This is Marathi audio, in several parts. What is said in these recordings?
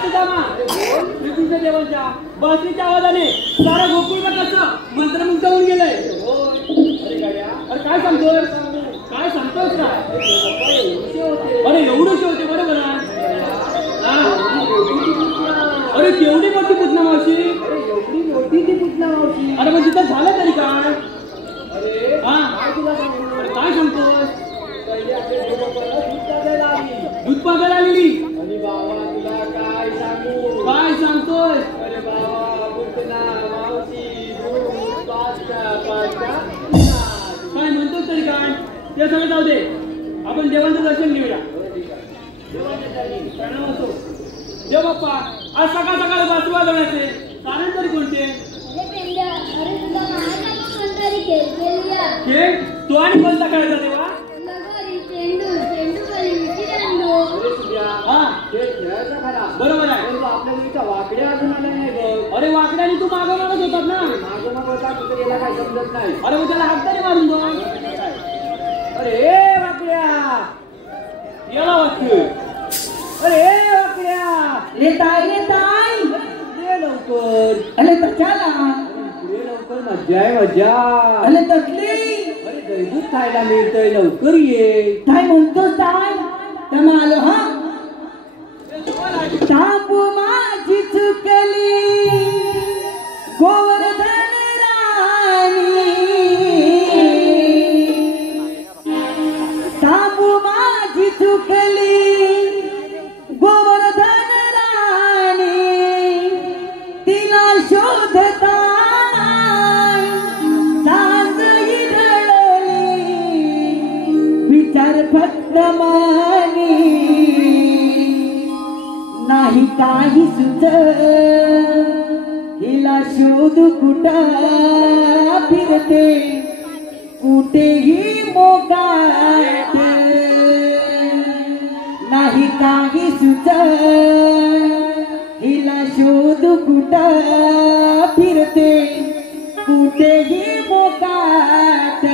सत्यधामा श्रीकृष्ण देवांच्या बासरीच्या आवाजाने सारा गोकुळ कसं मंत्रमुग्ध होऊन गेलंय. अरे काय सांगतोय काय सांगतोस काय. अरे एवढेशे होते बरोबर आहे. अरे केवढी मोठी पूजना मावशी. एवढी मोठी ती पूजना मावशी. अरे मग तिथं झालं तरी काय. अरे हा तुला काय सांगतोस. दूध पाजायला आलेली. आणि बाबा तुला काय सांगू काय सांगतोय. अरे बाबा पूजना मावशी दूध पाजता काय म्हणतोस तरी काय. ते सगळं जाऊ दे आपण देवांचं दर्शन घेऊया. प्रणाम असो. देव बाप्पा आज सकाळ सकाळ वाजू वाजवण्याचे कारण तरी कोणते. खेळ तो आणि कोणता खेळायचा तेव्हा. बरोबर आहे. आपल्या मुलीच्या वाकड्या अजून आल्या नाही बघ. अरे वाकड्याने तू मागं मागत होतात ना. मागं मागं होता तुझं याला काय समजत नाही. अरे मग त्याला हात तरी मारून दो. अरे वाकड्या याला वाटतोय. अरे वाकड्या येताय ये लवकर. अरे कशाला ये लवकर. मज्जा आहे मज्जा. अरे कसली. अरे दैदूत खायला मिळतंय लवकर ये. काय म्हणतोस काय आलो हा. तांबू माझी चुकली गोवर्धन राणी. तांबू माझी चुकली गोवर्धन राणी. तिला शोधता सांगही रडली विचार फक्त मानी. नाही काही सुच हिला शोध कुठं फिरते कुठेही मोकाट. नाही काही सुच हिला शोध कुठं फिरते कुठेही मोकाट.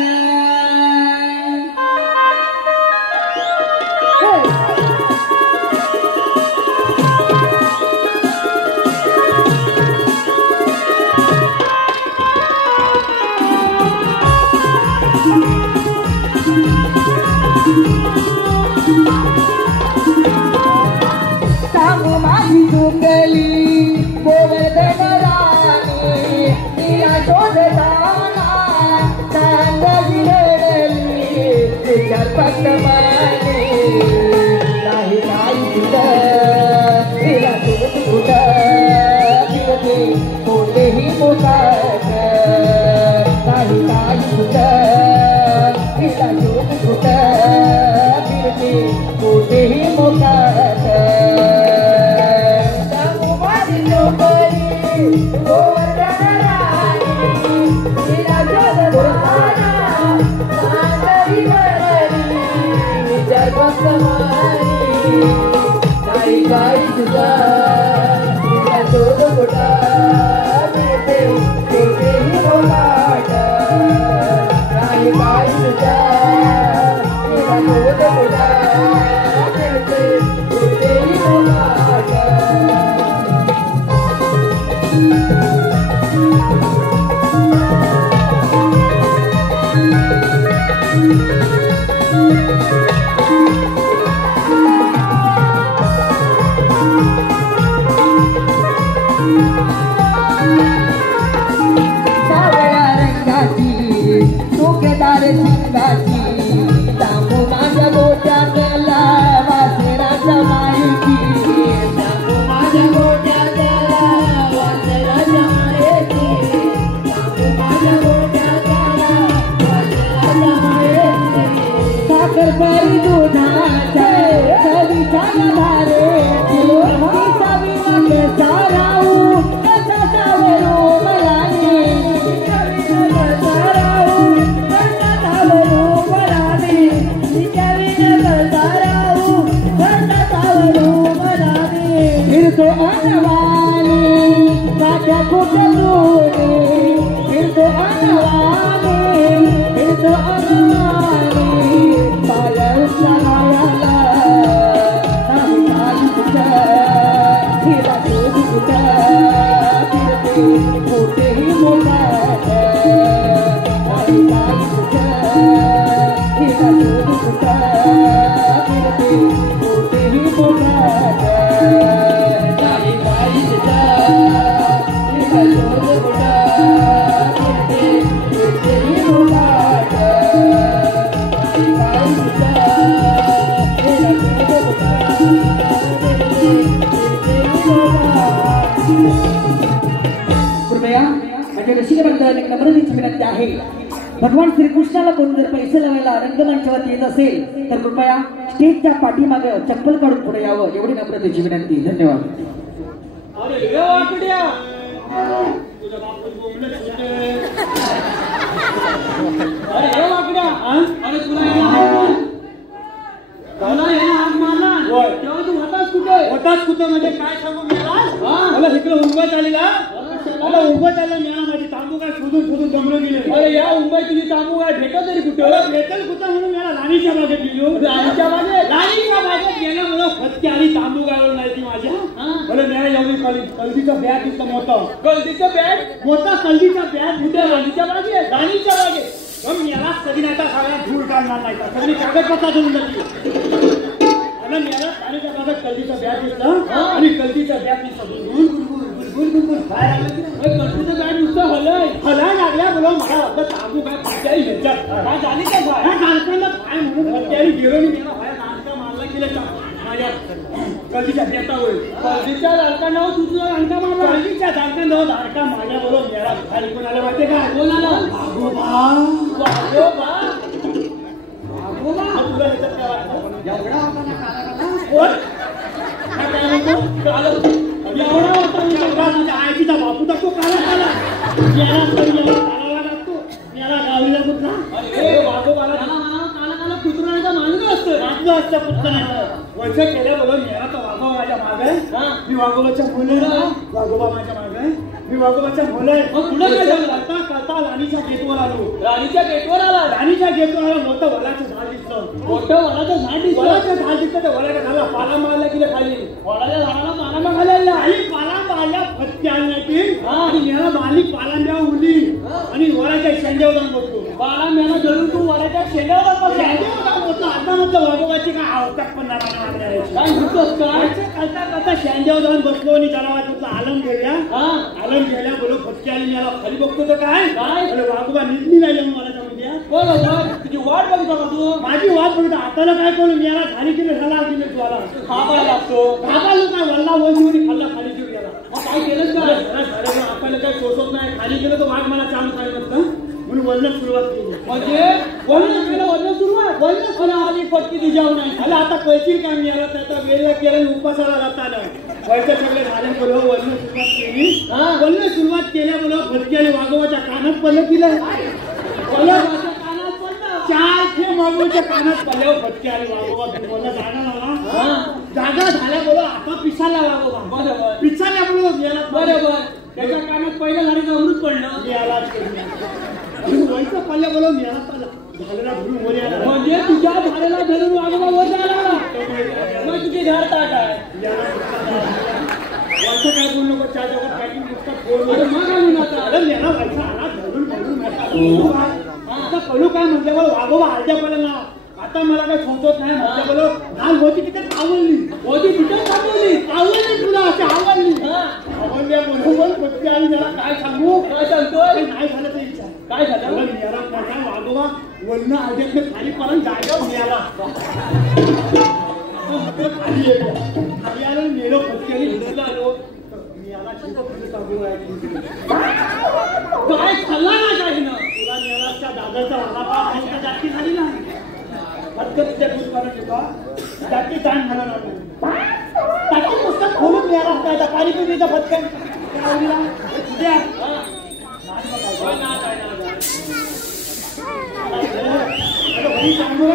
तांबू माझी चुकली गोवर्धन राणी. तिला शोधताना सांगही रडली विचार फक्त मानी. नाही काही कुठं तिला शोध कुठं फिरते कोठेही मोकाट. नाही काही कुठं तिला शोध कुठं फिरते कोठेही मोकाट. गोवर्धन राणी तिला शोधताना सांगही रडली विचार फक्त मानी. नाही काही तुझा तिला शोध कुठं मिळते कोठेही मोकाट. नाही काही तुझा तिला शोध कुठं मिळते कोठेही मोकाट. सावळ्या रंगाची टोकेदार शिंगाची तांबू माझ्या गोट्यातला वासराच्या मायेची. तांबू माझ्या गोट्यातला वासराच्या मायेची. तांबू माझ्या गोट्यातला वासराच्या मायेची. साखर परी दुधाच्या चवीच्या धारेची. तिचा विना साराऊ कसा सावरू मलानी. फिरतो अनवानी माझ्या कुठे फिरतो अनवानी फिरतो अनवानी. पायाला नाही काही कुठं कुठेही मोकाट नाही काही कुठं हिला शोध कुठं फिरते कुठेही मोकाट नाही काही कुठं हिला शोध कुठं फिरते कुठेही मोकाट नाही काही कुठं हिला शोध कुठं फिरते कुठेही मोकाट. कृपया म्हणजे रसिक मंडळाने एक नम्रतेची विनंती आहे, भगवान श्रीकृष्णाला कोण जर पैसे लावायला रंगमंचावरती येत असेल तर कृपया स्टेजच्या पाठीमागे चप्पल काढून पुढे यावं, एवढी नम्रतेची विनंती. धन्यवाद. अरे हे वाकड्या तुझ्या बापून बोंबलं छोटे. अरे हे वाकड्या अरे तुला हात मारला तेव्हा तू होताच कुठे म्हणजे काय सांगू मला इकडे उंबत आलेला मला उंबत आला मेला माझी तांबू काय शोधून दमलं गेले. अरे या उंबई तुझी तांबू काय भेटत तरी कुठे भेटेल कुठं म्हणून मला राणीच्या बागेत गेलो. राणीच्या बागेत गेल्यामुळे फटके आणि तांबू गाळून नाही ती माझ्या मला मेळा एवढी कल्दीचा बॅग इतकं मोठं कल्दीचा बॅग कुठे राणीच्या बागेत पण याला कधी नाही तर सगळ्या धूळ काढणार नाही का सगळी कागदपत्र देऊन जाते. आणि याला राणीच्या बागेत कल्दीचा बॅग घेतला आणि कल्दीचा बॅग गुलगुल काय कल्दीचं बॅग नुसतं हलाय लागल्या बोला मला वाटतं तांबू काय फटक्याही ह्याच्यात काय झाली का झाडकांना काय म्हणून फटक्याही गेलो मी मेला बाहेर नाटका मारला गेलं माझ्या कल्दीच्या बॅटावर कल्दीच्या झाडकांना तुझं धाडका मारला कल्दीच्या झाडकांना धाडका माझ्या बोलो मेळा खाली कोण आलं माहितीये का कोण आलं वाघोबा तुला ह्याच्यात काय वाटतं एवढा होता ना कोण काय म्हणतो एवढा होता तुझ्या आईचा बापूचा तो काला याला लागतो याला गावीला कुठला वाघोबाला काला कुत्र्याचा माणूस असतं पुत्र वैसे केल्या बोल मेरा तर वाघोबा माझ्या मागे मी वाघोबाच्या मुलं वाघोबा माझ्या मागे मी वाघोबाच्या मुलं पुढे काय झालं करता राणीच्या गेटवर आलो राणीच्या गेटवर मोठं वडाचं झाड दिसलं ते वडाच्या झाडाला पाला मारला की खाली वडाच्या झाडाला पाला मारला आणि पाला मारल्या फटके आणण्याची आणि मेला मारली पाला मेळा उडली आणि वडाच्या शेंड्यावर जाऊन बसतो पाला मेळा धरून तू वडाच्या शेंड्यावर बसतो आता म्हटलं वाघोबाची काय आवतात पण नाही काय म्हणतोस काय करता शेंड्यावर जाऊन बसलो आणि जरा वाटलं आलम गेल्या बोलो फटके आली मला खाली बघतो तर काय वाघोबा निघली नाही मला तुझी वाट बघतो का तू माझी वाट बघतो हाताला काय करू मी याला खाली केलं झाला तू आला खाबा लागतो खाबा लोक काय वल्ला वळून खाल्ला खाली जीव गेला मग काय केलंच काय आपल्याला काही सोसत नाही खाली गेलं तर वाघ मला चालू काय नसतं म्हणून वळण सुरुवात केली म्हणजे वळण सुरुवात आली फटकी दिजाव नाही आला आता पैसे काय मी आला त्याचा वेळ केलं उपासाला जाता आलं पैसे सगळे झाले बोलो वळण सुरुवात केल्या बोलो फटकी आणि वाघोबाच्या कानात पडलं तिला वाघोबाच्या कानात पडल्यावर फटके आले वाघोबा जागा झाल्या बोलो आता पिसाला वाघोबा बरोबर पिसाल्या बोलो गेला बरोबर त्याच्या कानात पहिल्या झाडाचं अमृत पडलं याला वयचं पल्ल्या बोलो मेला झालेला धरून वर आला म्हणजे तुझ्या झाडाला धरून वाघोबा वर आला मग तुझी झाड ताट आहे वरचं काय बोलू नको त्या जगात काही पुस्तक बोलू मग आणून आता मेला व्हायचा आला धरून आता कळू काय म्हटल्यावर वाघोबा आलत्या पडला आता मला काय समजत नाही म्हटल्यावर घाल होती तिथे आवडली तुला अशी आवडल्या बरोबर फटके आली त्याला काय सांगू काय सांगतोय नाही झालं ते विचार काय झालं मेला काय वाघोबा वर्ण आल्यातलं खाली पर्यंत जागा मिळाला खाली येतो खाली आलं मेलो फटके आली हिंदूला आलो मिळाला काय खाल्ला ना काही ना तुला मेलाच्या दादाचा वडापाव जास्ती झाली ना फटकत त्या दूध पाण्यात येतो जास्ती टाइम झाला ना टाकी पुस्तक खोलून मिळाला असता पाणी पिण्याचा फटकन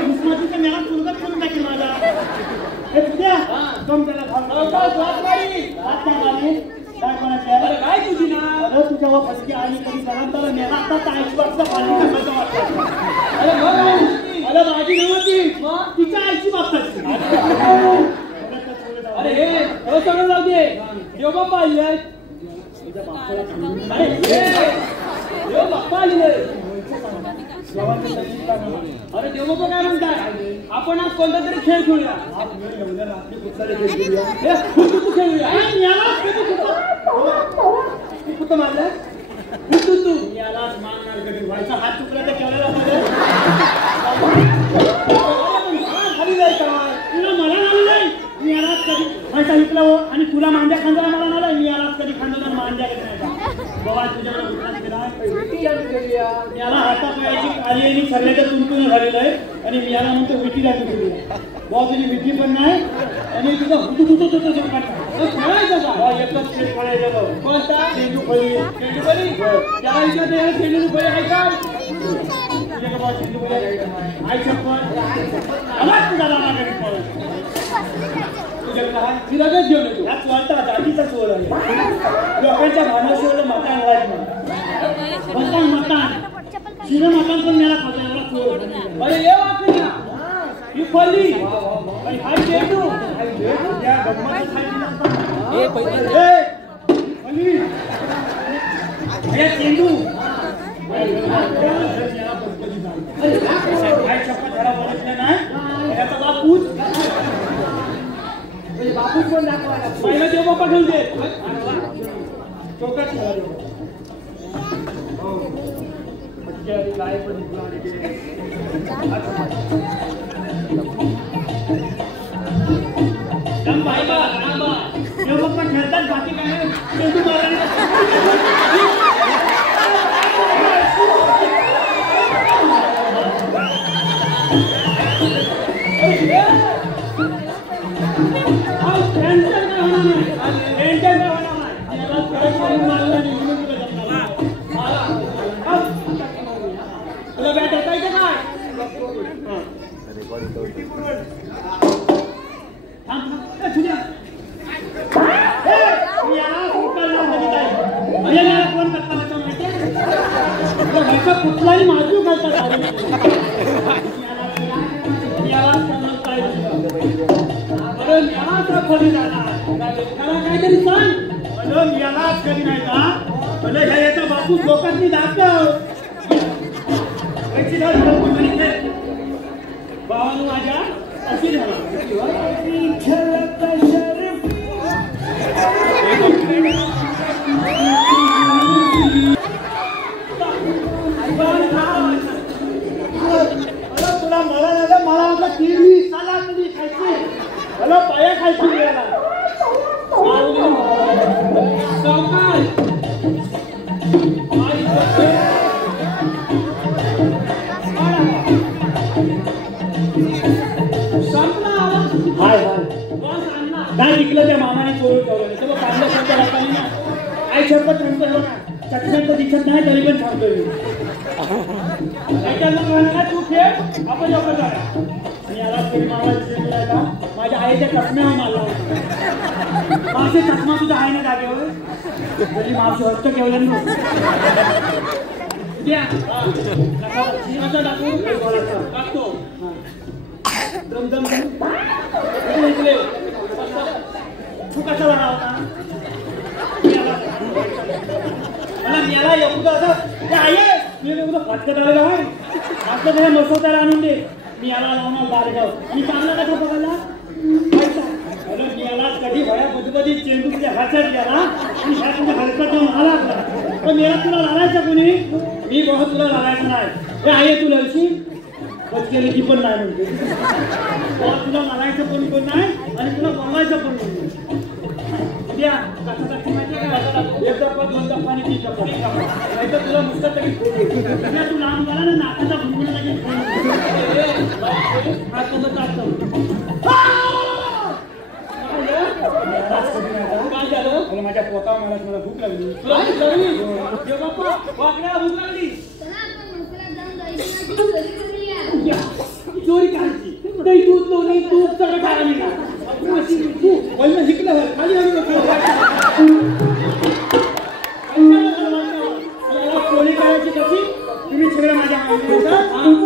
घुसमातीच्या मेळात तुरगत करून टाकेल माझा हे तुझ्या कम त्याला काय तुझी ना अरे तुझ्या फटकी आली तरी सरांताला मेला आता आईची बाबचा पाणी कसं वाटतं अरे माझी नव्हती तिच्या आईची बाबताची अरे हे सगळं जाऊ दे देवबाप्पा आले तुझ्या बापाला सांगून अरे देव बाप्पा आलेले. अरे देव बाप्पा काय म्हणताय? आपण आज कोणता तरी खेळ खेळूया. रात्री कुठला खेळ खेळूया? तू खेळूया. तू कुठं मारलं? तू यालाच मारणार कधी व्हायचा हात चुकला तर केवढ्याला खाली जायचा तुला मला नालं नाही. मी यालाच कधी व्हायचा हिकला हो आणि तुला मांड्या खांदाला मला नालं. मी यालाच कधी खांदा मांड्या घेत नाही बाबा. तुझ्याकडे याला हातापायाची काली आणि सगळ्याच्या तुंतून झालेलं आहे आणि मी याला म्हणतो विटी लागू केली. बाबा तुझी विटी पण नाही आणि तुझा हुतू खेळायचं का? एकच खेळ खेळायचं. कोणता? चेंडू फळी. चेंडू फळी? त्या आयुष्यात चेंडू फळी आहे का? तुझ्या बाबा चेंडू फळी आई शपथ आलाच तुझा दादा घरी पळत. तुझ्याकडे हा ती लगेच घेऊन येतो. हा चोरता जातीचा चोर आहे. लोकांच्या भानवशीवर मतान व्हायचं मतान शिव मतान पण मला खातो एवढा चोर. अरे ये वाकड्या. ही फळी आणि हा चेंडू. त्या गप्पाचं खायची नसतं. हे पहिले फळी. हे चेंडू काय शपथ झाला बोलत नाही याचा बापूच बापूच पण दाखवायला पहिला देव बाप्पा घेऊन दे. चौकात खेळा काय पण देव बाप्पा खेळतात बाकी काय चेंडू मारायला. तुला बॅट येतायचं काय? कुठलाही माजू घालतात. काहीतरी सांग. यालाच कधी नाही का भले याचा बापू लोकांनी दाखव. भावानं माझ्या अशी झाला. तुला मला नाही मला वाटलं ती साला कधी खायची मला पाया खायची वेळेला. काय विकलं त्या मामाने चोरून ठेवलं सगळं कांदा शब्द लागताना ना आई शपथ सांगतो ना चटण्यात तर दिसत नाही तरी पण सांगतोय मी. तू खेळ आपण लोक जाऊया. आणि याला तरी मामा का माझ्या आईच्या चष्म्यावर मारला होता. माझे चष्मा तुझ्या आईने जागेवर तरी मावशी हस्त ठेवलं नाही. टाकतो. दम तू कसा बरा होता मला मेला एवढं असं आहे मी एवढं फटकत आलेलं आहे. फटकत त्याला मसोत्याला आणून दे. मी याला लावणार बारगाव आणि चांगला कसा बघायला मी याला कधी भया बदबदी चेंडू तुझ्या हातात गेला आणि ह्या तुझ्या हलकट जाऊन आला पण मेला तुला लागायचं कोणी मी बहुत तुला लागायचं नाही. हे आहे तुला अशी बचकेली ती पण नाही म्हणते. तुला लागायचं पण कोण नाही आणि तुला बोलायचं पण नाही. उद्या कसा माहिती काय एक टप्पा 2 टप्पा आणि 3 टप्पा नाही तर तुला नुसतं तरी तू लांब झाला ना नाकाचा भुंगुडा लगेच काय झालं? माझ्या पोटावर मला भूक लागली. बाप्पा वाकड्या भूक लागली. चोरी करायची दही दूध लोणी दूध सगळं खायला तू पहिलं शिकलं खाली चोरी करायची कशी तुम्ही सगळं माझ्या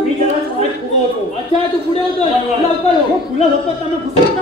मी त्याला सवाई फुगवतो. अच्छा तू पुढे होतो लवकर हो फुलं होतं त्यांना घुसवता.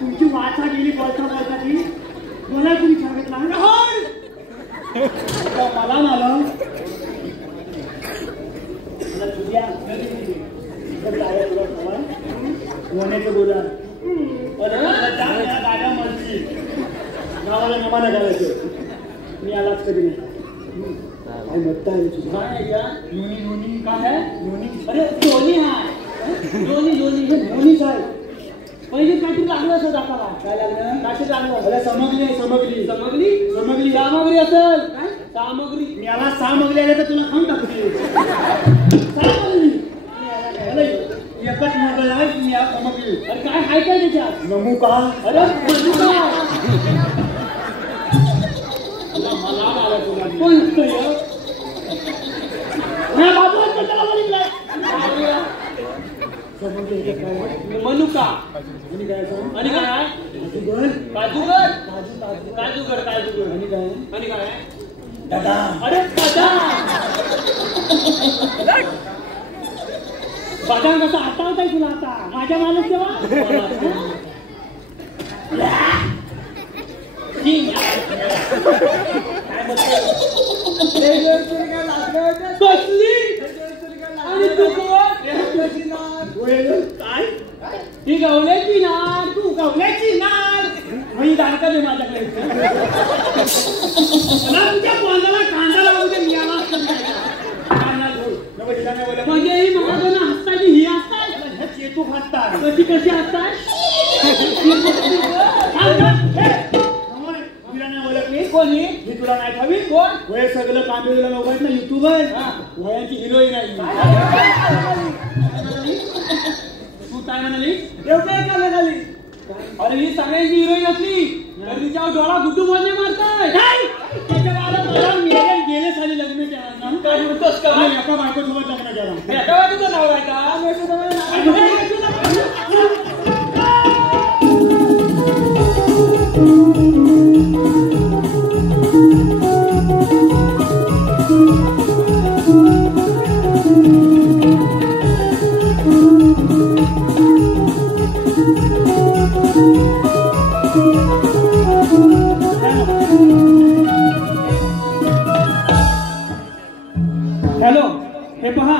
तुमची वाचा गेली बोलता बोलता ती मला तुम्ही सांगितलं मला मला तुझ्या गोण्याचं बोला गाड्या मर्जी गावाला नमाना करायचं मी आलाच कधी नाही म्हणता नोनी नोनी काय आहे नोनी अरे दोन्ही आहे दोन्हीच आहे पहिले काहीतरी लागलं असं दाखवा काय लागलं काहीतरी लागलं अरे सामग्री सामग्री सामग्री सामग्री सामग्री असेल काय सामग्री मी आला सामग्री आले तर तुला खाऊन टाकते सामग्री एकच मॉडेल आहे मी या सामग्री अरे काय आहे काय त्याच्यात नमू का अरे नमू का मला आला तुला कोण मैं बाबू त्याला बोलिलाय मनुका आणि काय काजूगर काजूगर काजूगर काजूगर आणि काय दादा अरे दादा बदाम कसा आठवताय तुला आता माझ्या मालक तेव्हा आणि तू काय ही गवल्याची नार तू गवल्याची नार मी दारका दे माझ्याकडे तुझ्या कोणाला कांदा लावू दे मी आला म्हणजे ही महाजन हसताची ही असतात चेतू हसतात कशी कशी असतात कोणी मी तुला नाही ठावी कोण वय सगळं कांदे लोक ना युट्यूबर वयांची हिरोईन आहे तू काय म्हणाली एवढे झाली अरे ही सगळ्यांची हिरोईन असली तर तिच्यावर डोळा गुड्डू बोलणे मारताय गेले साली लग्न केला एका बायको सोबत लग्न केला एका बायकोचं नाव आहे का हॅलो हे पहा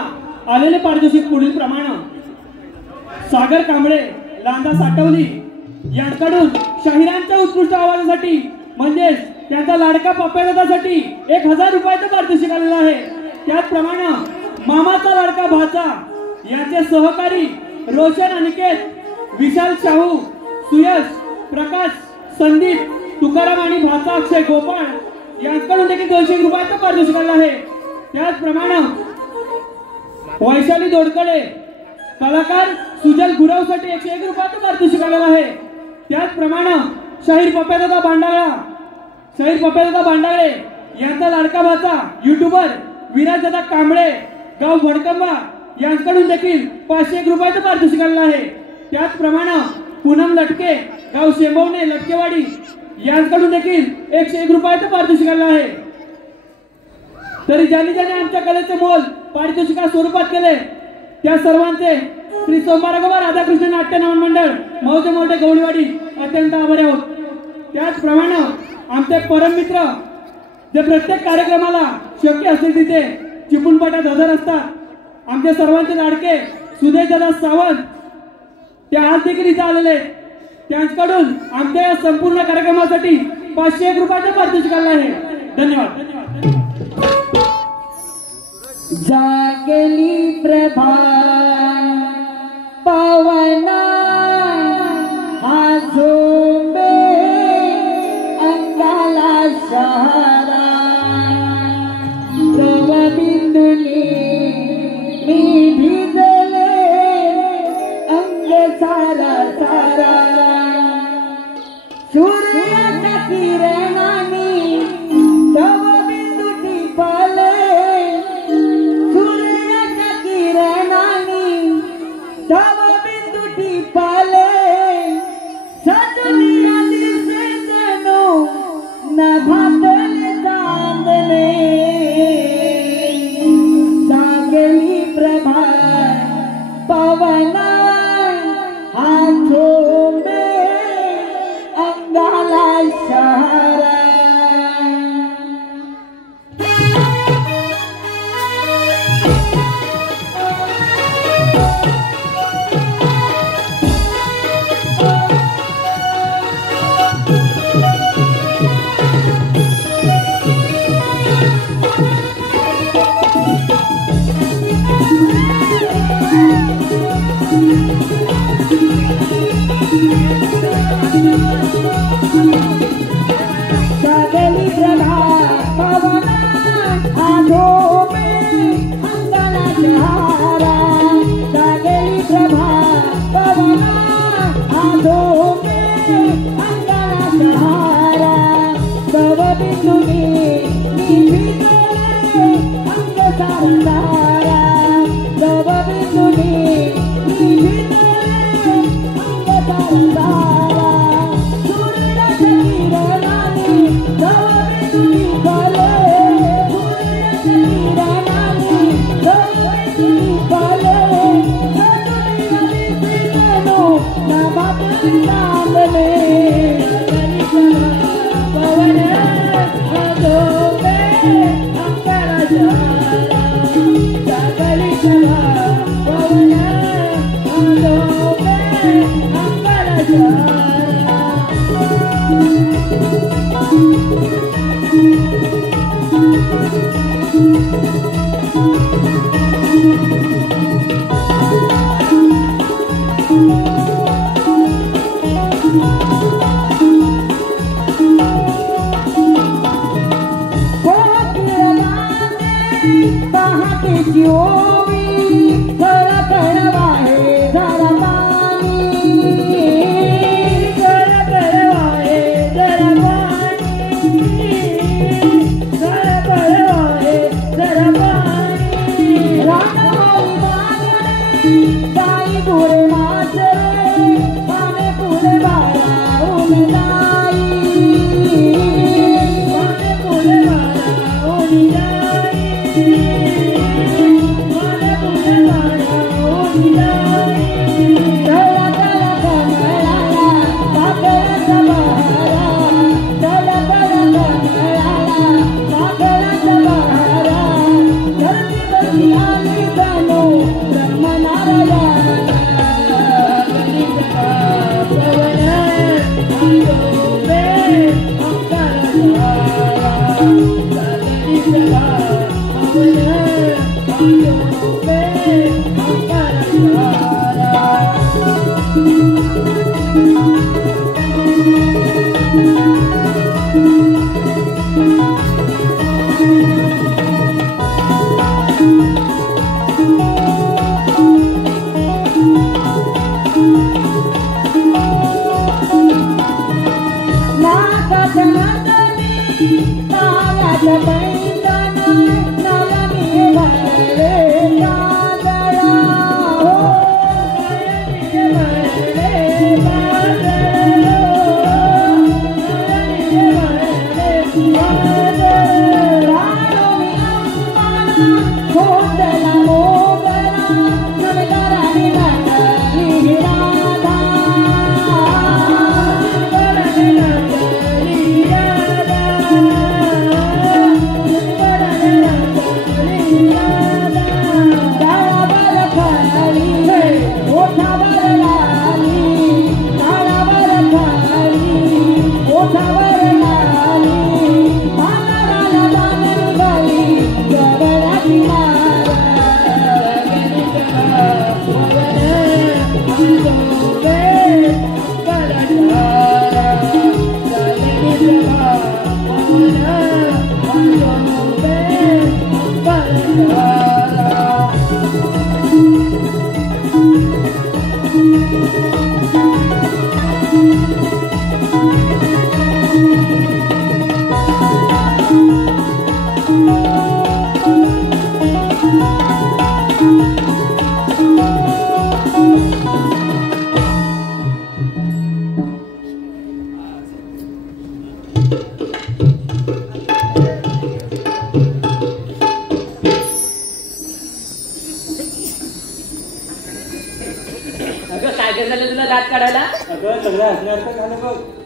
आलेले पारितोषिक पुढील प्रमाणे सागर कांबळे लांदा साठवली यांच्याकडून शाहिरांच्या उत्कृष्ट आवाजासाठी म्हणजेच त्यांचा लाडका पप्प्यासाठी 1000 रुपयाचं पारितोषिक आलेलं आहे. त्याचप्रमाणे मामाचा लाडका भाचा यांचे सहकारी रोशन अनिकेत विशाल शाहू सुयश प्रकाश संदीप तुकाराम आणि भाचा अक्षय गोपाळ यांच्याकडून देखील 200 रुपयाचं पारितोषिक आलं आहे. त्याचप्रमाणे वैशाली दोडकडे कलाकार सुजल गुरावसाठी 101 रुपयाचं पारितोषिक आलेलं आहे. त्याचप्रमाणे शाहीर पप्प्यादादा भांडागळे यांचा लाडका भाचा युट्यूबर विराजदादा कांबळे गाव भडकंबा यांच्याकडून देखील 501 रुपयाचं पारितोषिक आलेलं आहे. त्याचप्रमाणे पूनम लटके गाव शेंबवणे लटकेवाडी यांच्याकडून देखील 101 रुपयाचं पारितोषिक आलेलं आहे. तरी ज्यांनी आमच्या कलेचे मोल पारितोषिका स्वरूपात केले त्या सर्वांचे श्री सोमवारगोबा राधाकृष्ण नाट्य नवन मंडळ मोठे गवळीवाडी अत्यंत आभारी आहोत. त्याचप्रमाणे आमचे परम मित्र जे प्रत्येक कार्यक्रमाला शक्य असेल तिथे चिपळूणपाट्यात हजर असतात, आमचे सर्वांचे लाडके सुदेशदादा सावंत ते आज देखील इथे आलेले आहेत. त्यांच्याकडून आमच्या या संपूर्ण कार्यक्रमासाठी 501 रुपयाचं पारितोषिक आलं आहे. धन्यवाद. जागली प्रभा पवना हा झोंबे अंगाला शहरा प्रवबिंदुनी मी भिजले अंग सारा सारा सूर्याच्या किरणानी तव बिंदू टिपले सूर्याच्या किरणानी तव बिंदू टिपले सजुनिया दिसे जणू नभातले चांदणे जागली प्रभा पवना हा झोंबे अंगाला शहरा. जागली प्रभा पवना हा झोंबे अंगाला शहरा जागली प्रभा पवना हा झोंबे अंगाला शहरा तव बिंदुनी मी भिजले अंग सारा तव बिंदुनी मी भिजले अंग सारा सूर्याच्या किरणानी तव बिंदुनी भले सूर्याच्या किरणानी तव बिंदुनी भले सजुनिया दिसे जणू नभातले चांदणे पवना हा झोंबे अंगाला शहरा जागली प्रभा पवना हा झोंबे अंगाला शहरा. पहाटेची ओवी जरा कळवाहे जरा पाणी जरा कळवाहे जरा पाणी जरा कळवाहे जरा पाणी रानवाई मागणे गाई गुरे माजरे पाने फुले बारा उभी जाई पाने फुले बारा उभी जाई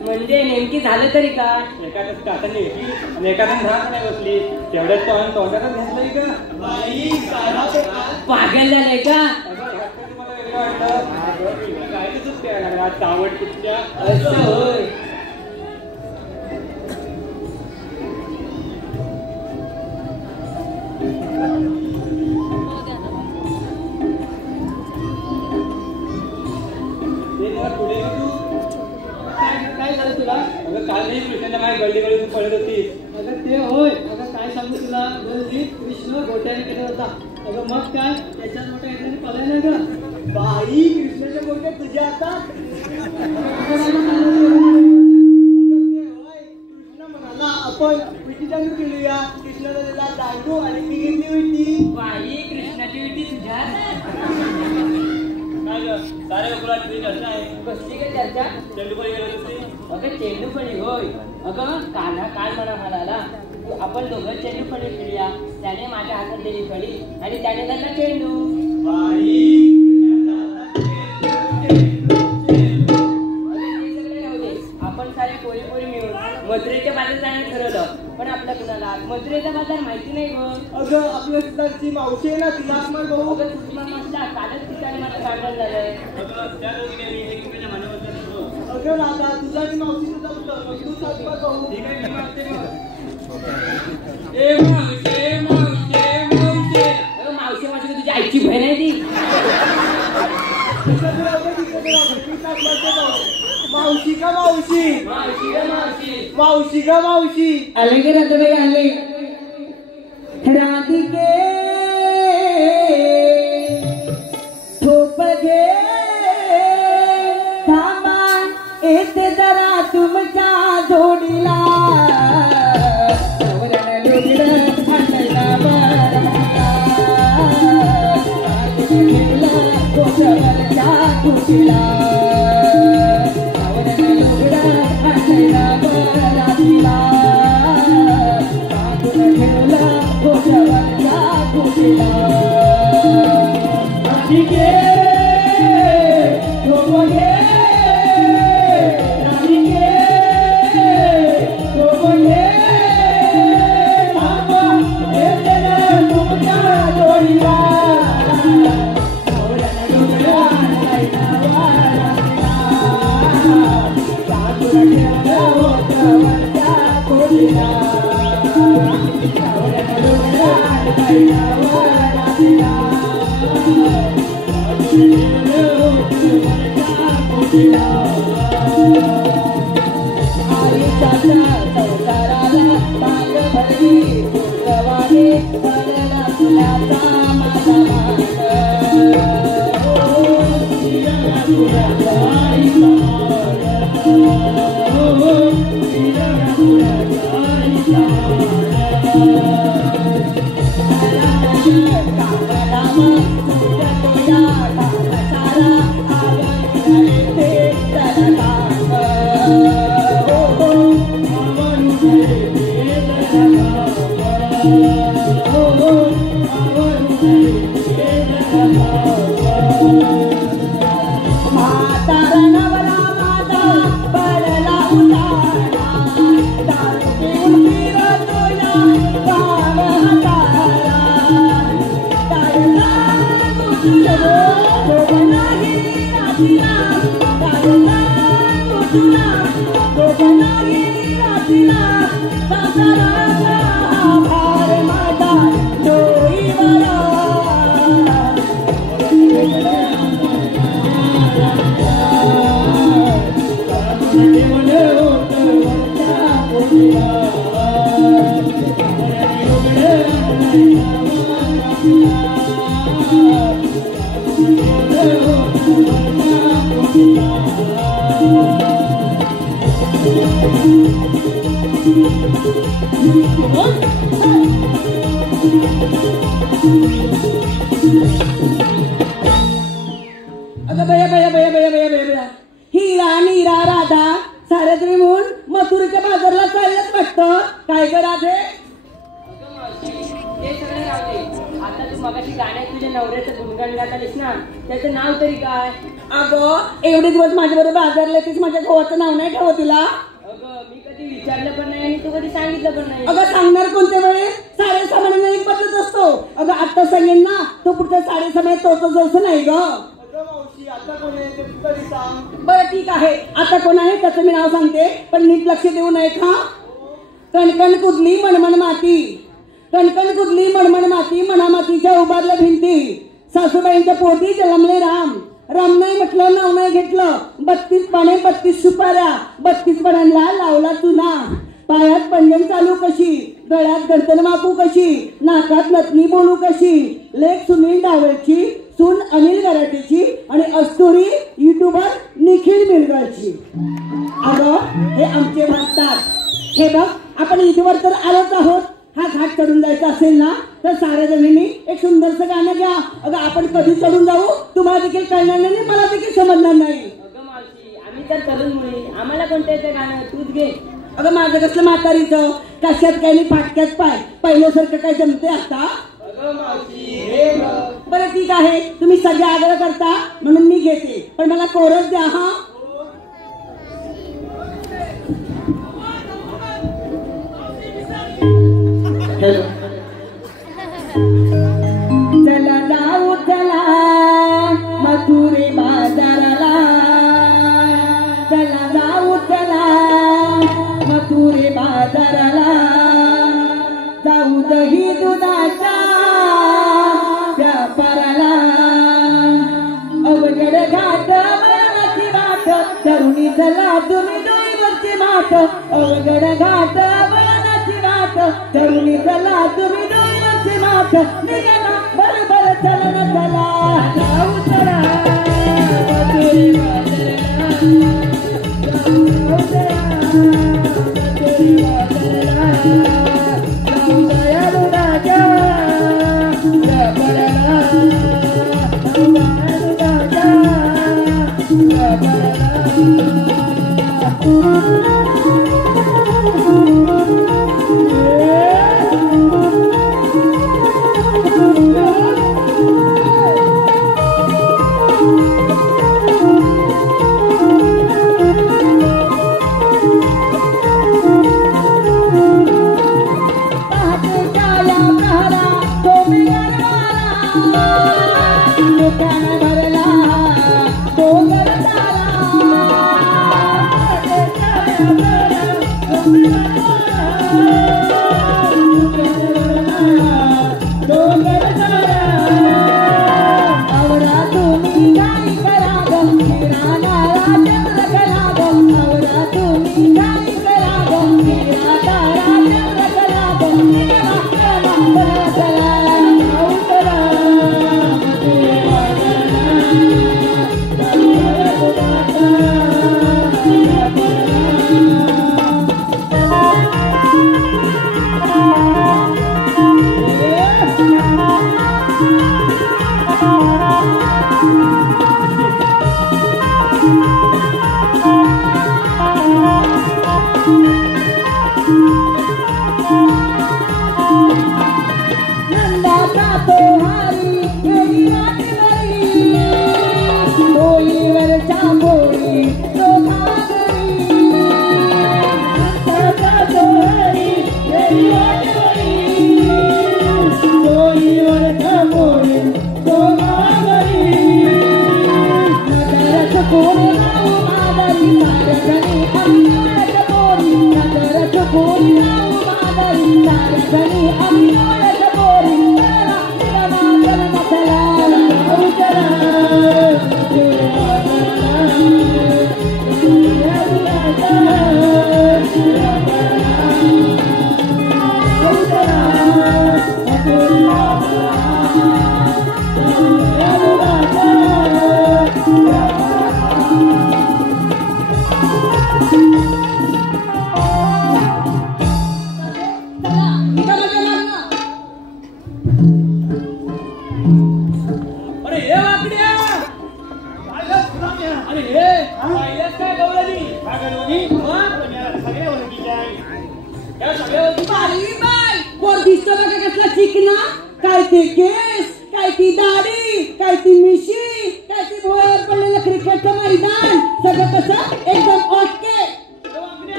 म्हणजे नेमकी झालं तरी काय एखादं काकांनी घेतली आणि एखाद्याने झाड नाही बसली तेवढ्याच तोंडातच घेतलंय का पागल झालंय का चावट कुठल्या असं होय पळत होती अगं ते होय अगं काय सांगू तुला कृष्ण गोट्याने केला होता अगं मग काय त्याच्यात मोठ्या याच्याने पळाय ना ग बाई कृष्णाच्या गोट्या तुझ्या हातात कृष्ण म्हणाला आपण विटी चालू केलूया कृष्णाला दिला दांडू आणि मी घेतली विटी बाई कृष्णाची विटी तुझ्या सारे चर्चा आहे कसली काय चर्चा चेंडूपळी गेली होती अगं चेंडूपळी होय अगं काल मला म्हणाला आपण दोघं चेंडूपळी खेळूया त्याने माझ्या हातात दिली फळी आणि त्याने त्यांना चेंडू आपण सारे पोरी पोरी मिळून मथुरेच्या बाजार जाण्याचं ठरवलं पण आपल्या कुणाला मथुरेचा बाजार माहिती नाही गं अगं आपल्या तिथालची मावशी आहे ना तिला असणार भाऊ अगं तुझी मस्त कालच ठिकाणी माझं भांडण झालंय अगं राधा तुझा आणि मावशी तू सांगणार भाऊ अगं मावशी माझी तुझी आईची बहीण आहे ती मावशी का मावशी मावशी ग मावशी मावशी का मावशी आले गे रत्नबाई आले राधिके ठोप घे थांबा येते जरा तुमच्या जोडीला नवऱ्यानं लुगडं फाटलं बरं कोसवरच्या कुशीला नवऱ्यानं लुगडं फाटलं बरं ठेवलं कोसवरच्या कुशीला राधिके ठोप घे म्हातारा नवरा माझा पडला उतारा, दारू पिऊन फिरतो या गाव हाताला. दारूला कुठलो दोघांनाही राजीना, दारूला कुठला दोघांनाही राजीना. संसाराचा भार माझा डोईवरा. अगं बया बया बया बया बया बया बया, हिरा नीरा राधा साऱ्यातरी म्हणून मथुरेच्या बाजारला चाललंच वाटतं. काय ग राधे? ते सगळं राहते. आता तू मगाशी गाण्यात तुझ्या नवऱ्याचं गुणगान गात आलीस ना, त्याचं नाव तरी काय? अगं एवढे दिवस माझ्या बरोबर बाजारला येतेस, माझ्या भावाचं नाव नाही ठेवत तुला. अगं मी कधी विचारलं पण नाही आणि तू कधी सांगितलं पण नाही. अगं सांगणार कोणत्या वेळेस? सारे सामान्यांना एक बदलत असतो. अगं आता सांगेन ना तो पुढच्या साडे समय तोच असं नाही ग. आता कोण आहे ते तरी सांग. बरं ठीक आहे, आता कोण आहे त्याचं मी नाव सांगते, पण नीट लक्ष देऊ नये का. कणकण कुदली मनमन माती, कणकण कुदली मनमन माती, मना मातीच्या उभारल्या भिंती. सासूबाईंच्या पोटी जन्मले राम, राम नाही म्हटलं नाव नाही घेतलं. 32 पाने 32 सुपाऱ्या, 32 पाण्यांना लावला चुना. पायात पंजन चालू कशी, गळ्यात गंतन माकू कशी, नाकात नथनी बोलू कशी. लेख सुनील डावळची, सून अनिल गराटेची आणि अस्तुरी युट्यूबर निखिल मिरगाळची. अगं हे आमचे म्हणतात. हे बघ आपण इथवर तर आलोच आहोत. हा घाट चढून जायचा असेल ना तर साऱ्या जणींनी एक सुंदरसं गाणं घ्या. अगं आपण कधी चढून जाऊ तुम्हाला देखील कळणार नाही, मला देखील समजणार नाही. अगं मावशी आम्ही तर तरुण मुली, आम्हाला कोणतं येतं गाणं, तूच घे. अगं माझं कसलं म्हातारीचं, कशात काय नाही फाटक्यात पाय, पहिल्यासारखं काय जमते आता. बरं ठीक आहे, तुम्ही सगळे आग्रह करता म्हणून मी घेते, पण मला कोरस द्या हा. चला जाऊ चला मथुरे बाजाराला, चला जाऊ चला मथुरे बाजाराला. जाऊ दही दुधाचा व्यापाराला. अवघड घाट वळणाची वाट, तरुणी चला तुम्ही डोईवरची माठ. अवघड घाट वळणाची वाट, तरुणी चला तुम्ही डोईवरची माठ. निघाला बरोबर चला ना चला, जाऊ चला मथुरे बाजाराला. जाऊ चला मथुरे बाजाराला. जाऊ दया दुधाच्या व्यापाराला, जाऊ दया दुधाच्या व्यापाराला.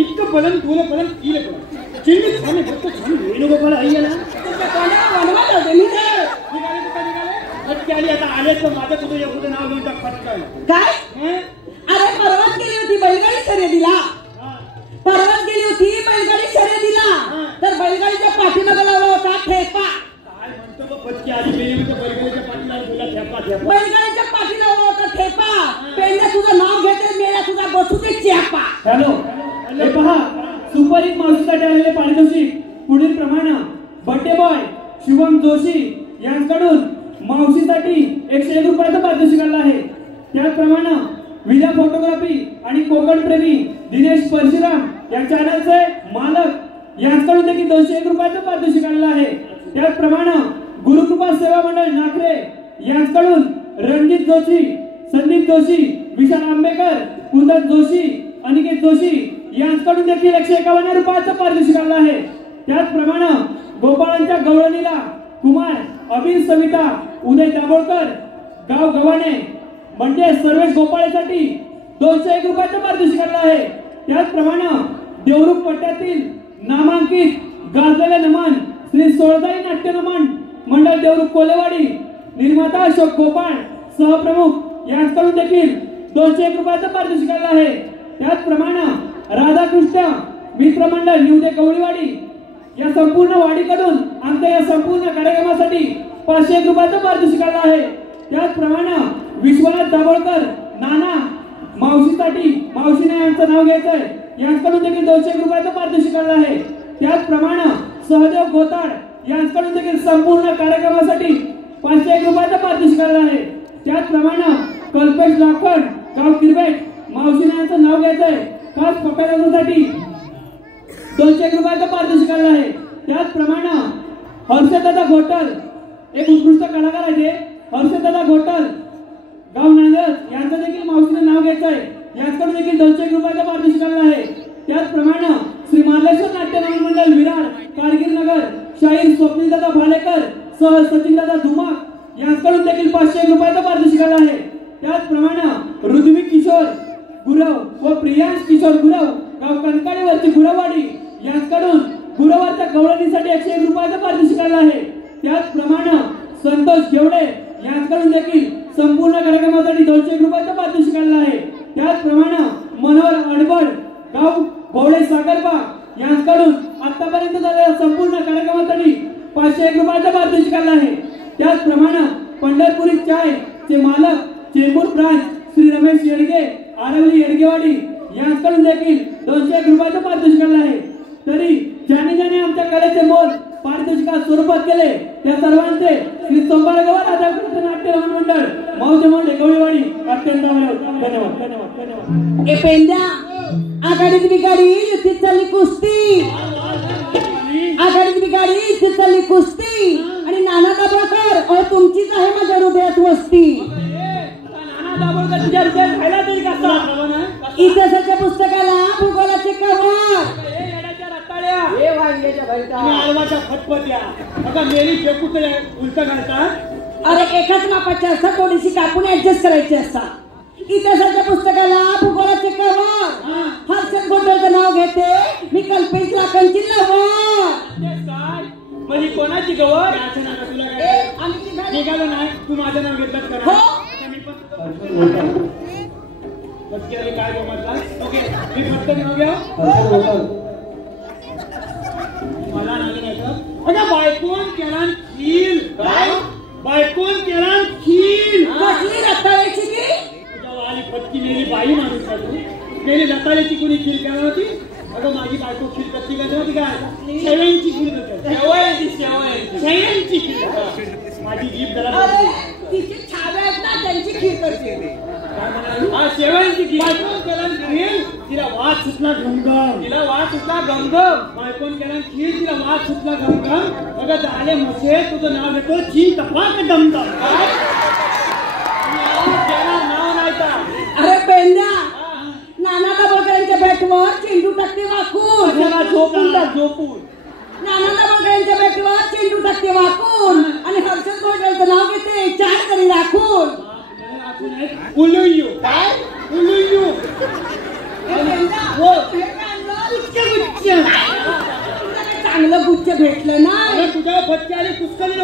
इक्क पदन तुला पदन कीले पदन चिन्नी छाने फक्त छान वेणुगोपाल आई ना तुमच्या कोणाला वनवास होते मी तर. निघाले तर काय निघाले फटके आली आता आले तर माझं तुझं एवढं नाव घेऊन टाक फटकाय काय अरे परवाच गेली होती बैलगाडी शर्यतीला. परवाच गेली होती बैलगाडी शर्यतीला. तर बैलगाडीच्या पाठीमागे लावला होता ठेपा. काय म्हणतो बघ फटके आली मेली म्हणजे बैलगाडीच्या पाठीला तुला ठेपा ठेपा बैलगाडीच्या पाठी लावला होता ठेपा. पेंड्या तुझं नाव घेते मेल्या तुझा बसू दे चेपा. हॅलो हे पहा सुपरहिट मावशीसाठी आलेले पारितोषिक पुढील प्रमाणे बर्थडे बॉय शुभम जोशी यांच्याकडून मावशीसाठी 101 रुपयाचं पारितोषिक आलं आहे. त्याचप्रमाणे विद्या फोटोग्राफी आणि कोकण प्रेमी दिनेश परशुराम या चॅनलचे मालक यांच्याकडून देखील 201 रुपयाचं पारितोषिक आलेलं आहे. त्याचप्रमाणे गुरुकृपा सेवा मंडळ नाखरे यांच्याकडून रणजित जोशी संदीप जोशी विशाल आंबेकर कुंदन जोशी अनिकेत जोशी यांच्याकडून देखील 151 रुपयाचं पारितोषिक आलं आहे. त्याचप्रमाणे गोपाळांच्या गवळणीला कुमार अभिन सविता उदय दाभोळकर गाव गव्हाणे म्हणजे सर्वेश गोपाळेसाठी 201 रुपयाचं पारितोषिक आलं आहे. त्याचप्रमाणे देवरुख पट्ट्यातील नामांकित गाजलेले नमन श्री सोळदाई नाट्य नमन मंडळ देवरुख कोलेवाडी निर्माता अशोक गोपाळ सहप्रमुख यांच्याकडून देखील 201 रुपयाचं पारितोषिक आलं आहे. त्याचप्रमाणे राधाकृष्ण मित्र मंडळ निवडे कवळीवाडी या संपूर्ण वाडीकडून आमच्या या संपूर्ण कार्यक्रमासाठी 501 रुपयाचं पारितोषिक आलं आहे. त्याचप्रमाणे विश्वनाथ दाभोळकर नाना मावशीसाठी मावशीने यांचं नाव घ्यायचंय यांच्याकडून देखील 201 रुपयाचं पारितोषिक आलं आहे. त्याचप्रमाणे सहदेव गोताड यांच्याकडून देखील संपूर्ण कार्यक्रमासाठी 501 रुपयाचं पारितोषिक आलं आहे. त्याचप्रमाणे कल्पेश लाखन गाव किरबेट मावशीने यांचं नाव घ्यायचंय खास फोटोग्राफीसाठी 201 रुपयाचं पारितोषिक आलं आहे. त्याचप्रमाणे हर्षदादा घोटल एक उत्कृष्ट कलाकार आहे. हर्षदादा घोटल गाव नांदेड यांचं देखील मावशीने नाव घ्यायचंय यांच्याकडून देखील 201 रुपयाचं पारितोषिक आलं आहे. त्याचप्रमाणे श्री मार्लेश्वर नाट्य मंडळ विरार कारगिल नगर शाहीर स्वप्नीलदादा भालेकर सह सचिनदादा धुमाक यांच्याकडून देखील 501 रुपयाचं पारितोषिक आलं आहे. त्याचप्रमाणे ऋत्विक किशोर गुरव व प्रियांश किशोर गुरव गाव कणकाळीवरची गुरववाडी यांच्याकडून गुरुवारच्या गवळणीसाठी 101 रुपयाचं पारितोषिक आलं आहे. त्याचप्रमाणे संतोष घेवडे यांच्याकडून देखील संपूर्ण कार्यक्रमासाठी 201 रुपयाचं पारितोषिक आलं आहे. त्याचप्रमाणे मनोहर अडबड गाव भोवळे सागरबाग यांच्याकडून आतापर्यंत झालेल्या संपूर्ण कार्यक्रमासाठी 501 रुपयाचं पारितोषिक आलं आहे. त्याचप्रमाणे पंढरपुरी चाय चे मालक चेंबूर ब्रांच श्री रमेश येडगे आरवली येडगेवाडी यांच्याकडून देखील 201 रुपयाचं पारितोषिक आलं आहे. तरी ज्याने ज्याने आमच्या कलेचे मोल पारितोषिका स्वरूपात केले त्या सर्वांचे श्री सोमवारगाव राधाकृष्ण नाट्य मंडळ मौजे मोठे गवळीवाडी अत्यंत धन्यवाद धन्यवाद धन्यवाद. ए पेंड्या आघाडीत बिगाडी युतीत चालली कुस्ती. आघाडीत बिगाडी युतीत चालली कुस्ती आणि नाना दाभोळकर अहो तुमचीच आहे माझ्या हृदयात वस्ती. इतिहासाच्या पुस्तकाला भूगोलाचे कवर अरे एकाच मापाच्या असतात थोडीशी कापून ऍडजस्ट करायची असतात. इतिहासाच्या पुस्तकाला भूगोलाचे कवर हर्षद गोटलचं नाव घेते मी कल्पेश लाखांची लवर. म्हणजे कोणाची गवर निघालं नाही तू माझं नाव घेतलं का काय गमतला ओके मी फक्त नाव घ्या मला नाही बायकोन केला खील बायकोन केला खील कसली रताळ्याची की तुझ्या वाली फटकी मेली बाई माणूस का तू मेली रताळ्याची कुणी खील केली होती. अगं माझी बायको खील कशी करते होती काय शेवयांची खील करते शेवयांची खील माझी जीभ जरा तिची छावे आहेत ना त्यांची खीर करते. शेवयांची खीर तिला वाद सुटला घमघम तिला वाद सुटला घमघम बायकोन केला खीर तिला वाद सुटला घमघम. अगं झाले मसे तुझं नाव घेतो ची तपाक दमदम नाव नाही का. अरे पेंड्या नाना दाभोळकरांच्या बॅटवर चेंडू टाकते वाकून झोपून टाक झोपून. नाना दाभोळकरांच्या बॅटवर चेंडू टाकते वाकून आणि हर्षद गोटलचं नाव घेते चार तरी राखून. उलुयू काय उलुयू पुष्पगुच्छ भेटलं नाही. अरे तुझ्या बच्चे आले पुष्कली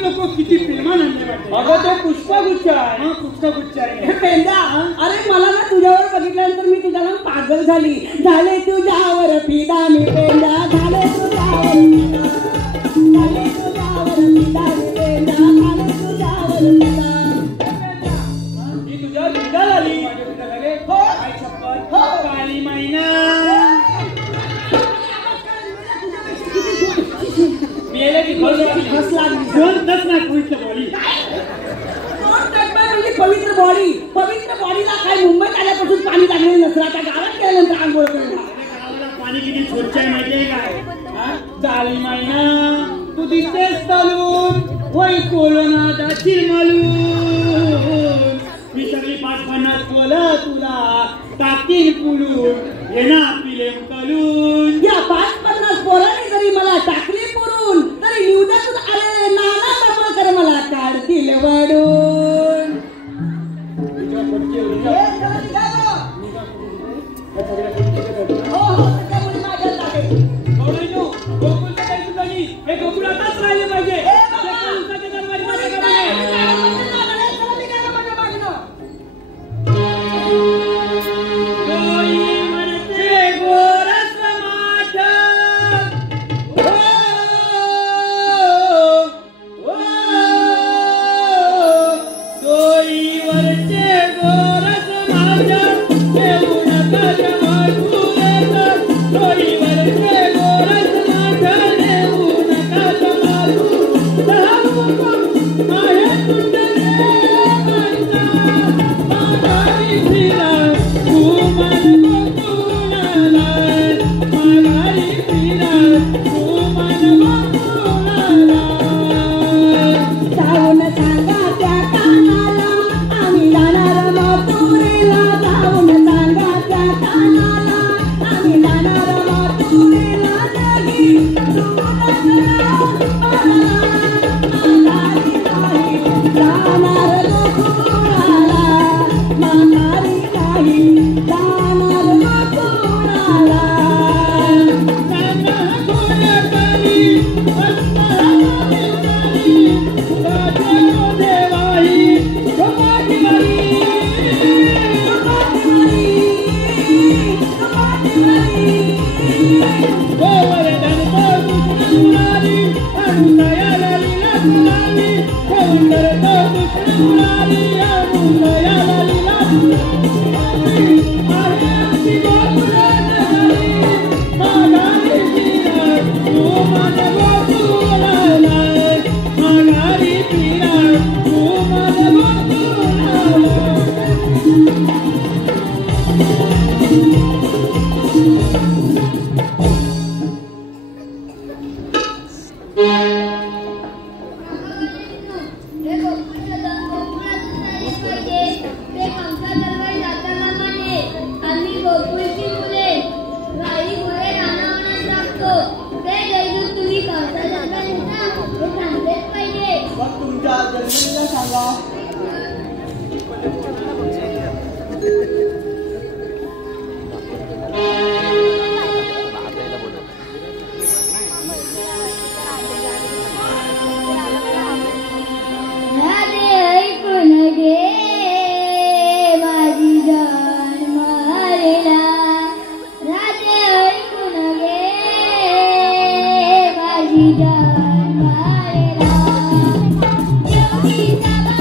नको किती फिल्मा आणले वाटते. अगं ते पुष्पगुच्छ आहे. हा पुष्पगुच्छ आहे. पेंदा, अरे मला ना तुझ्यावर बघितल्यानंतर मी तुझ्याला पागल झाली. झाले तुझ्यावर फिदा मी पेंदा, झाले तुझ्यावर फिदा, झाले तुझ्यावर फिदा मी पेंदा, झाले तुझ्यावर फिदा. ही तुझ्यावर फिदा झाली. हो काय शपथ. हो काली मैना मेले की हस लागली. दोन तस नाही पवित्र बॉडी. पवित्र बॉडीला काय मुंबईत आल्यापासून पाणी लागलेलं नसतं. आता गावात गेल्यानंतर आंघोळ करणं. पाणी किती स्वच्छ आहे माहितीये काय. चाली मैना तू दिसतेस तलून वय कोरोना जाशील मालून. मी सगळी 550 कोला तुला टाकीन पुलून येणा पिले कलून. या 550 पोरांनी जरी मला टाकली पुरून तरी निवदातून आलेले नाना बाबा मला काढतील वडून. हे गोकुळ आताच राहिले पाहिजे.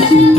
Bye.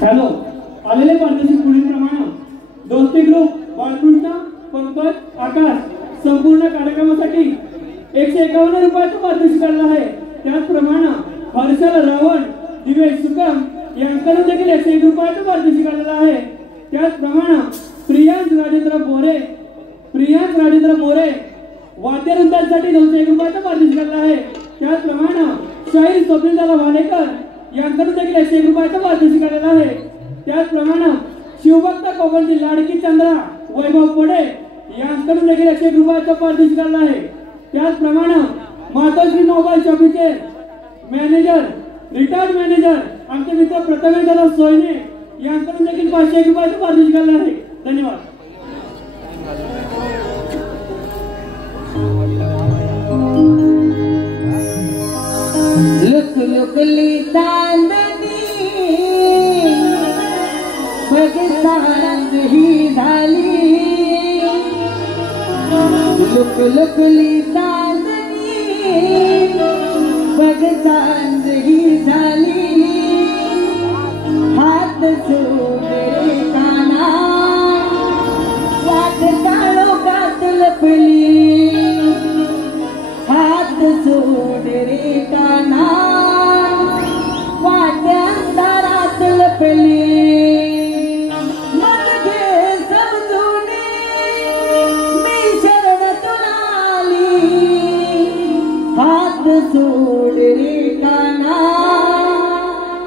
हॅलो, आलेले पारितोषिक पुढील प्रमाणे दोस्ती ग्रुप बाळकृष्ण पंकज आकाश संपूर्ण कार्यक्रमासाठी 151 रुपयाचं पारितोषिक आलेलं आहे. त्याचप्रमाणे हर्षल रावण दिवेश सुकम यांच्याकडून देखील 101 रुपयाचं पारितोषिक आलेलं आहे. त्याचप्रमाणे प्रियांश राजेंद्र मोरे वाद्यवृंदांसाठी 201 रुपयाचं पारितोषिक आलेलं आहे. त्याचप्रमाणे शाहीर स्वप्नीलदादा वालेकर यांच्याकडून देखील 101 रुपयाचं पारितोषिक आलेलं आहे. त्याचप्रमाणे शिवभक्त कोकणची लाडकी चंद्रा वैभव पडे यांच्याकडून देखील 101 रुपयाचं पारितोषिक आलेलं आहे. त्याचप्रमाणे मातोश्री मोबाईल शॉपीचे मॅनेजर रिटायर्ड मॅनेजर आमचे मित्र प्रथमेशदादा सोयने यांच्याकडून देखील 501 रुपयाचं पारितोषिक आलेलं आहे. धन्यवाद. लुक लुकली चांदणी बघ सांज ही झाली. लुक लुकली चांदणी बघ सांज ही झाली. हात सोडे काना वाट काळोखात लपली. हात सोड रे काना वाट अंधारात लपली. मन घे समजून मी शरण तुला आली. हात सोड रे काना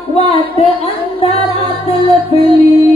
वाट अंधारात लपली.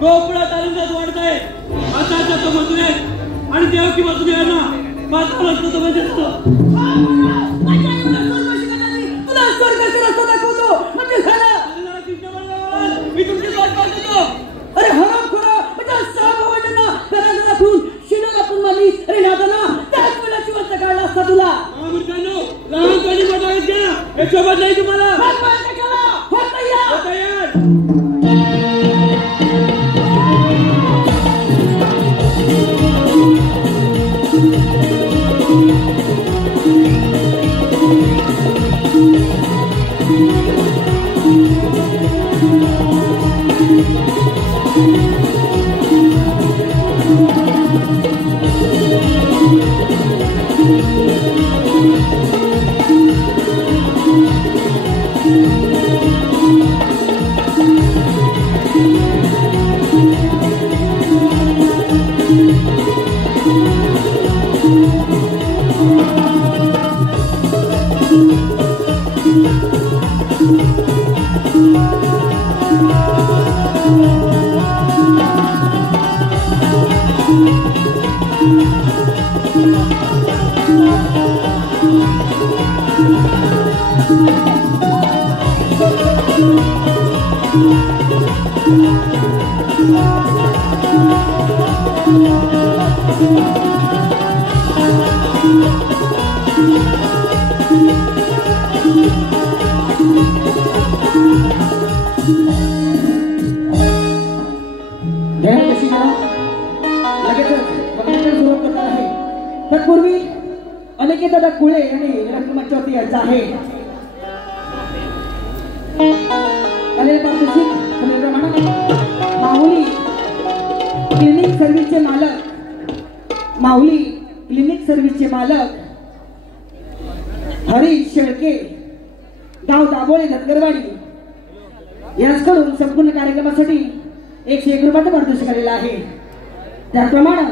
गोपुळा तालुक्यात वाढताय आता तो मजूर आहे आणि देव की मजूर आहे ना पाच असतो तो म्हणजे तुला स्वर्गाचा रस्ता दाखवतो म्हणजे झालं. मी तुमची वाट पाहतो. अरे हराम खोरा म्हणजे सहा भावांना घराला दाखवून शिनो दाखवून मारली. अरे नादाना त्याच वेळाची वाट काढला असता तुला. लहानपणी मोठा आहेत का हे सोबत नाही तुम्हाला होत नाही या. तत्पूर्वी अनेक दादा कुळे आणि रंगमंचावरती यायचा आहे. माऊली क्लिनिक सर्व्हिसचे मालक हरीश शेळके गाव दाभोळे धनगरवाडी यांच्याकडून संपूर्ण कार्यक्रमासाठी 101 रुपयाचं पारितोषिक आलेलं आहे. त्याचप्रमाणे